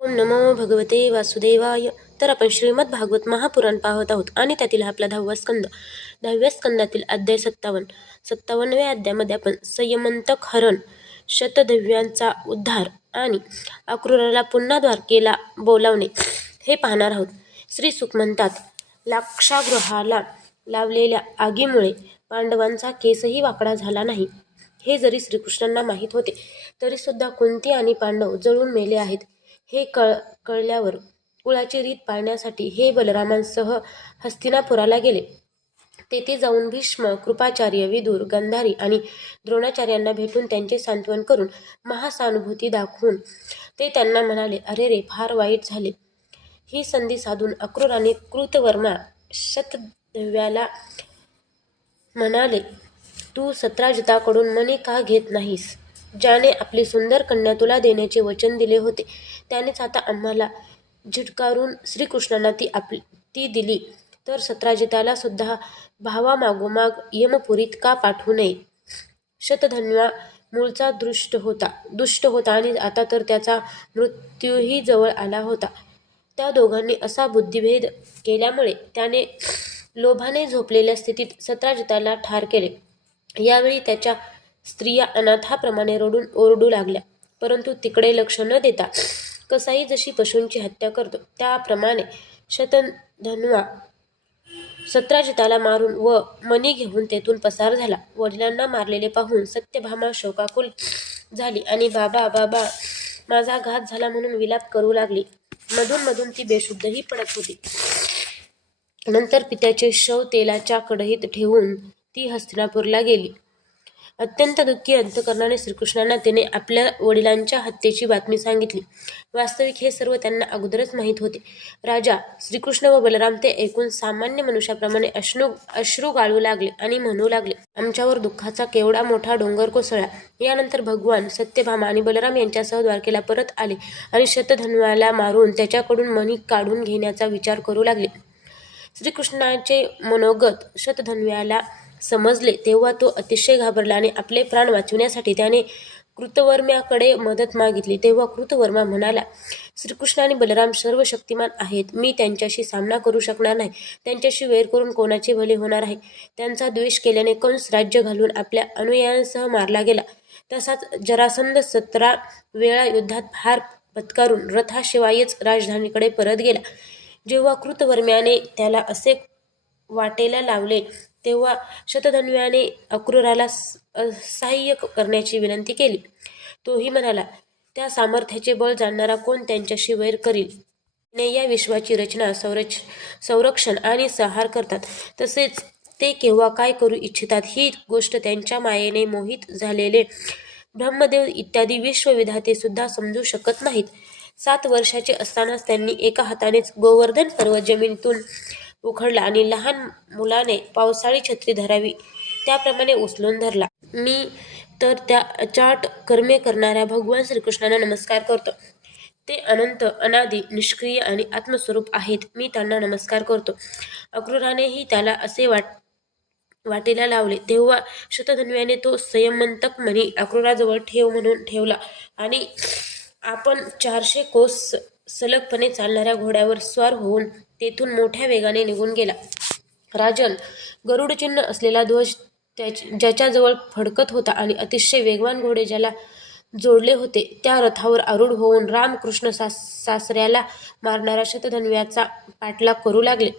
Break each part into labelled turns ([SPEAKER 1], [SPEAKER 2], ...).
[SPEAKER 1] ओम नमो भगवते वासुदेवाय. तर आपण श्रीमद भागवत महापुराण पाहत आहोत आणि त्यातील आपला दहावा स्कंद. दहाव्या स्कंदातील अध्याय सत्तावन्न. सत्तावन्नव्या अध्यायामध्ये आपण संयमंतक हरण शतधव्यांचा उद्धार आणि अक्रूराला पुन्हा द्वारकेला बोलावणे हे पाहणार आहोत. श्री सुख म्हणतात लाक्षागृहाला लावलेल्या आगीमुळे पांडवांचा केसही वाकडा झाला नाही. हे जरी श्रीकृष्णांना माहीत होते तरीसुद्धा कुंती आणि पांडव जळून मेले आहेत. हे कळ कळल्यावर कुळाची रीत पाळण्यासाठी हे बलरामांसह हस्तिनापुराला गेले. तेथे जाऊन भीष्म कृपाचार्य विदूर गंधारी आणि द्रोणाचार्यांना भेटून त्यांचे सांत्वन करून महासानुभूती दाखवून ते त्यांना म्हणाले अरे रे फार वाईट झाले. ही संधी साधून अक्रूराने कृतवर्मा शतव्याला म्हणाले तू सत्राजिताकडून मनी का घेत नाहीस? ज्याने आपली सुंदर कन्या तुला देण्याचे वचन दिले होते त्यानेच आता आम्हाला झिटकारून श्रीकृष्णांना ती आपली ती दिली. तर सत्राजिताला सुद्धा भावामागोमाग यमपुरीत का पाठवू नये? शतधन्वा मूळचा दृष्ट होता दुष्ट होता आणि आता तर त्याचा मृत्यूही जवळ आला होता. त्या दोघांनी असा बुद्धिभेद केल्यामुळे त्याने लोभाने झोपलेल्या स्थितीत सत्राजिताला ठार केले. यावेळी त्याच्या स्त्रिया अनाथाप्रमाणे रडून ओरडू लागल्या. परंतु तिकडे लक्ष न देता कसाई जशी पशूंची हत्या करतो त्याप्रमाणे शतन शतधन्वा सत्राजिताला मारून व मणी घेऊन तेथून पसार झाला. वडिलांना मारलेले पाहून सत्यभामा शोकाकुल झाली आणि बाबा बाबा माझा घात झाला म्हणून विलाप करू लागली. मधून मधून ती बेशुद्धही पडत होती. नंतर पित्याचे शव तेलाच्या कढईत ठेवून ती हस्तिनापूरला गेली. अत्यंत दुःखी अंतकरणाने श्रीकृष्णांना तिने आपल्या वडिलांच्या हत्येची बातमी सांगितली. वास्तविक हे सर्व त्यांना अगोदरच माहीत होते. राजा श्रीकृष्ण व बलराम ते ऐकून सामान्य मनुष्याप्रमाणे अश्रू अश्रू गाळू लागले आणि म्हणू लागले आमच्यावर दुःखाचा केवढा मोठा डोंगर कोसळला. यानंतर भगवान सत्यभामा आणि बलराम यांच्यासह द्वारकेला परत आले आणि शतधन्वाला मारून त्याच्याकडून मणी काढून घेण्याचा विचार करू लागले. श्रीकृष्णाचे मनोगत शतधन्व्याला समजले तेव्हा तो अतिशय घाबरला आणि आपले प्राण वाचवण्यासाठी त्याने कृतवर्म्याकडे मदत मागितली. तेव्हा कृतवर्मा म्हणाला श्रीकृष्ण आणि बलराम सर्व शक्तिमान आहेत. मी त्यांच्याशी सामना करू शकणार नाही. त्यांच्याशी वेर करून कोणाचे भले होणार आहे त्यांचा द्वेष केल्याने कंस राज्य घालून आपल्या अनुयायांसह मारला गेला. तसाच जरासंध सतरा वेळा युद्धात फार पत्कारून रथाशिवायच राजधानीकडे परत गेला. जेव्हा कृतवर्म्याने त्याला असे वाटेला लावले तेव्हा शतधन्व्याने अक्रूराला सहाय्य करण्याची विनंती केली. तोही म्हणाला त्या सामर्थ्याचे बळ जाणणारा कोण त्यांच्याशी वैर करील? ने या विश्वाची रचना संरच संरक्षण आणि संहार करतात. तसेच ते केव्हा काय करू इच्छितात ही गोष्ट त्यांच्या मायेने मोहित झालेले ब्रह्मदेव इत्यादी विश्वविधाते सुद्धा समजू शकत नाहीत. सात वर्षाचे असतानाच त्यांनी एका हातानेच गोवर्धन पर्वत जमिनीतून उखडला आणि लहान मुलाने पावसाळी छत्री धरावी. त्याप्रमाणे उचलून धरला. मी तर त्या अचाट कर्मे करणाऱ्या भगवान श्रीकृष्णांना नमस्कार करतो. ते अनंत अनादी निष्क्रिय आणि आत्मस्वरूप आहेत. मी त्यांना नमस्कार करतो. अक्रूरानेही त्याला असे वाट वाटेला लावले. तेव्हा शतधन्व्याने तो संयमंतक म्हणी अक्रूराजवळ ठेव म्हणून ठेवला आणि आपण चारशे कोस सलगपणे चालणाऱ्या घोड्यावर स्वार होऊन तेथून मोठ्या वेगाने निघून गेला. राजन गरुडचिन्ह असलेला ध्वज ज्याच्याजवळ फडकत होता आणि अतिशय वेगवान घोडे ज्याला जोडले होते त्या रथावर आरूढ होऊन रामकृष्ण सास सासऱ्याला मारणाऱ्या शतधन्व्याचा पाठलाग करू लागले.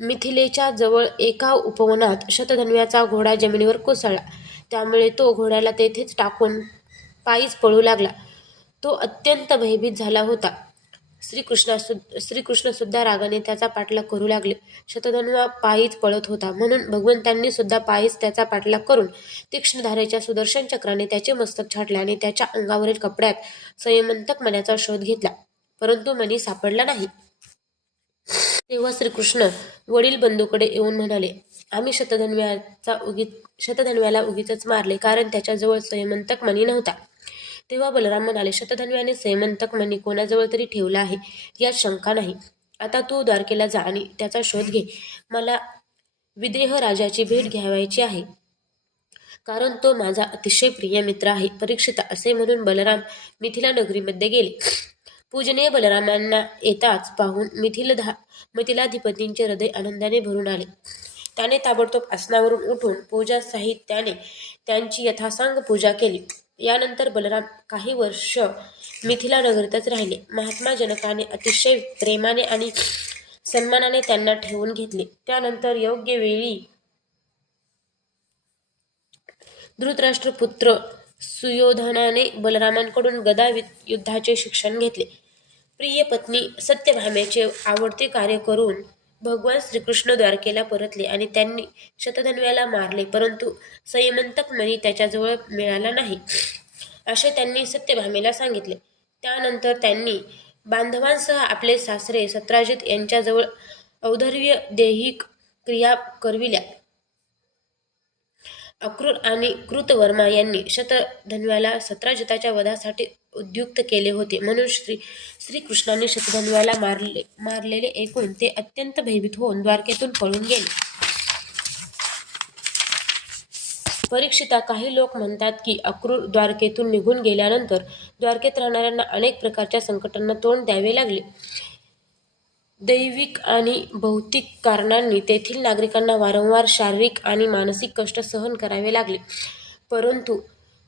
[SPEAKER 1] मिथिलेच्या जवळ एका उपवनात शतधन्व्याचा घोडा जमिनीवर कोसळला. त्यामुळे तो घोड्याला तेथेच टाकून पायीच पळू लागला. तो अत्यंत भयभीत झाला होता. श्रीकृष्णासु श्रीकृष्णसुद्धा रागाने त्याचा पाठलाग करू लागले. शतधनुवा पायीच पळत होता. म्हणून भगवंतांनी सुद्धा पायीच त्याचा पाठलाग करून तीक्ष्णधारेच्या सुदर्शन चक्राने त्याचे मस्तक छाटले आणि त्याच्या अंगावरील कपड्यात संयमंतक मनाचा शोध घेतला. परंतु मनी सापडला नाही. तेव्हा श्रीकृष्ण वडील बंधूकडे येऊन म्हणाले आम्ही शतधन्व्याचा उगी शतधन्व्याला उगीच मारले कारण त्याच्याजवळ संयमंतक मणी नव्हता. तेव्हा बलराम म्हणाले शतधन्व्याने सैमंतक मणी कोणाजवळ तरी ठेवला आहे यात शंका नाही. आता तू द्वारकेला जा आणि त्याचा शोध घे. मला विदेह राजाची भेट घ्यावायची आहे. कारण तो माझा अतिशय प्रिय मित्र आहे परीक्षित असे म्हणून बलराम मिथिला नगरीमध्ये गेले. पूजनीय बलरामांना येताच पाहून मिथिलधा मिथिलाधिपतींचे हृदय आनंदाने भरून आले. त्याने ताबडतोब आसनावरून उठून पूजा साहित्याने त्यांची यथासांग पूजा केली. यानंतर बलराम काही वर्ष मिथिला नगरीतच राहिले. महात्मा जनकाने अतिशय प्रेमाने आणि सन्मानाने त्यांना ठेवून घेतले. त्यानंतर योग्य वेळी धृतराष्ट्रपुत्र सुयोधनाने बलरामांकडून गदा वि- युद्धाचे शिक्षण घेतले. प्रिय पत्नी सत्यभामेचे आवडते कार्य करून भगवान श्रीकृष्ण द्वारकेला परतले आणि त्यांनी शतधन्व्याला मारले परंतु संयमंतक मणी त्याच्याजवळ मिळाला नाही. असे त्यांनी सत्यभामेला सांगितले. त्यानंतर त्यांनी बांधवांसह आपले सासरे सत्राजित यांच्याजवळ औधर्य देहिक क्रिया करविल्या. अक्रूर आणि कृतवर्मा यांनी शतधन्व्याला सत्राजिताच्या वधासाठी उद्युक्त केले होते. म्हणून श्री श्रीकृष्णाने शतधन्व्याला मारले मारलेले ऐकून ते अत्यंत भयभीत होऊन द्वारकेतून पळून गेले. परीक्षिता काही लोक म्हणतात की अक्रूर द्वारकेतून निघून गेल्यानंतर द्वारकेत राहणाऱ्यांना अनेक प्रकारच्या संकटांना तोंड द्यावे लागले. दैविक आणि भौतिक कारणांनी तेथील नागरिकांना वारंवार शारीरिक आणि मानसिक कष्ट सहन करावे लागले. परंतु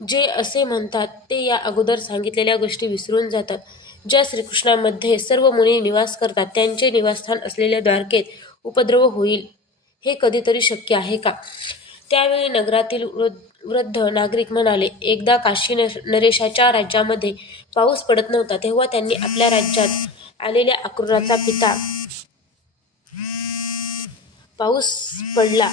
[SPEAKER 1] जे असे म्हणतात ते या अगोदर सांगितलेल्या गोष्टी विसरून जातात. ज्या श्रीकृष्णामध्ये सर्व मुनी निवास करतात त्यांचे निवासस्थान असलेल्या द्वारकेत उपद्रव होईल हे कधीतरी शक्य आहे का? त्यावेळी नगरातील वृद्ध वृद्ध नागरिक म्हणाले एकदा काशी नरेशाच्या राज्यामध्ये पाऊस पडत नव्हता तेव्हा त्यांनी आपल्या राज्यात आलेल्या अक्रूराचा पिता पाऊस पडला.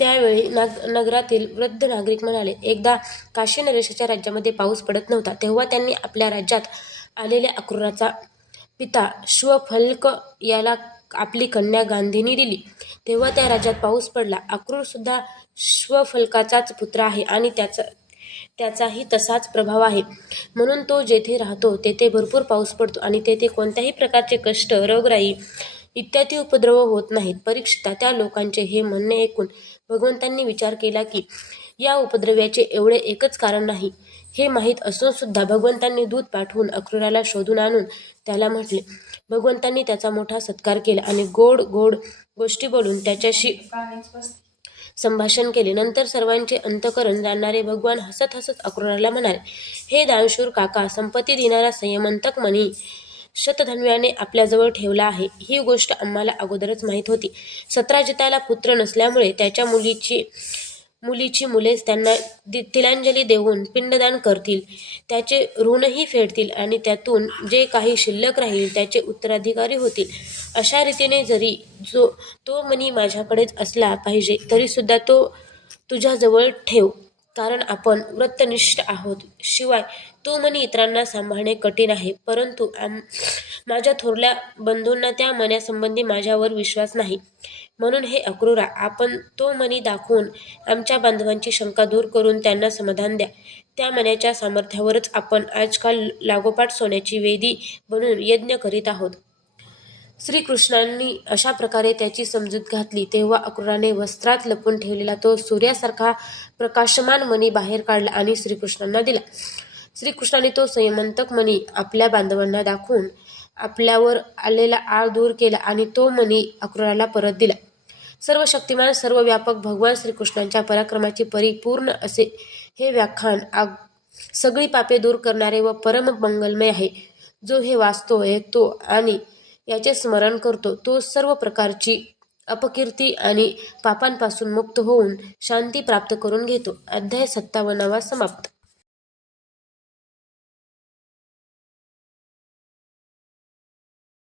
[SPEAKER 1] त्यावेळी नाग नगरातील वृद्ध नागरिक म्हणाले एकदा काशी नरेशाच्या राज्यामध्ये पाऊस पडत नव्हता तेव्हा त्यांनी आपल्या राज्यात आलेल्या अक्रूराचा पिता श्वफल्क याला आपली कन्या गांधीनी दिली. तेव्हा त्या राज्यात पाऊस पडला. अक्रूर सुद्धा पुत्र आहे आणि त्याचा त्याचाही तसाच प्रभाव आहे. म्हणून तो जेथे राहतो तेथे भरपूर पाऊस पडतो आणि तेथे कोणत्याही प्रकारचे कष्ट रोगराई इत्यादी उपद्रव होत नाहीत. परीक्षिता त्या लोकांचे हे म्हणणे ऐकून भगवंतांनी विचार केला की या उपद्रव्याचे एवढे एकच कारण नाही. हे माहीत असून सुद्धा भगवंतांनी दूध पाठवून अक्रूराला शोधून आणून त्याला म्हटले. भगवंतांनी त्याचा मोठा सत्कार केला आणि गोड गोड गोष्टी बोलून त्याच्याशी संभाषण केले. नंतर सर्वांचे अंतकरण जाणणारे भगवान हसत हसत अक्रूराला म्हणाले हे दानशूर काका संपत्ती देणारा संयमंतक म्हणी शतधन्व्याने आपल्याजवळ ठेवला आहे. ही गोष्ट आम्हाला अगोदरच माहीत होती. सत्राजिताला पुत्र नसल्यामुळे त्याच्या मुलीची मुलीची मुलेच त्यांना दि- तिलांजली देऊन पिंडदान करतील. त्याचे ऋणही फेडतील आणि त्यातून जे काही शिल्लक राहील त्याचे उत्तराधिकारी होतील. अशा रीतीने जरी जो तो मनी माझ्याकडेच असला पाहिजे तरीसुद्धा तो तुझ्याजवळ ठेव. कारण आपण व्रतनिष्ठ आहोत. शिवाय तो म्हणी इतरांना सांभाळणे कठीण आहे. परंतु आम माझ्या थोरल्या बंधूंना त्या मन्यासंबंधी माझ्यावर विश्वास नाही. म्हणून हे अक्रूरा आपण तो मनी दाखवून आमच्या बांधवांची शंका दूर करून त्यांना समाधान द्या. त्या मण्याच्या सामर्थ्यावरच आपण आजकाल लागोपाठ सोन्याची वेदी बनवून यज्ञ करीत आहोत. श्रीकृष्णांनी अशा प्रकारे त्याची समजूत घातली. तेव्हा अक्रूराने वस्त्रात लपून ठेवलेला तो सूर्यासारखा प्रकाशमान मणी बाहेर काढला आणि श्रीकृष्णांना दिला. श्रीकृष्णाने तो संयमंतक मणी आपल्या बांधवांना दाखवून आपल्यावर आलेला आळ दूर केला आणि तो मणी अक्रूराला परत दिला. सर्व शक्तिमान सर्व व्यापक भगवान श्रीकृष्णांच्या पराक्रमाची परिपूर्ण असे हे व्याख्यान आग सगळी पापे दूर करणारे व परम मंगलमय आहे. जो हे वाचतो ऐकतो आणि याचे स्मरण करतो. तो सर्व प्रकारची अपकीर्ती आणि पापांपासून मुक्त होऊन शांती प्राप्त करून घेतो. अध्याय सत्तावन्नावा समाप्त.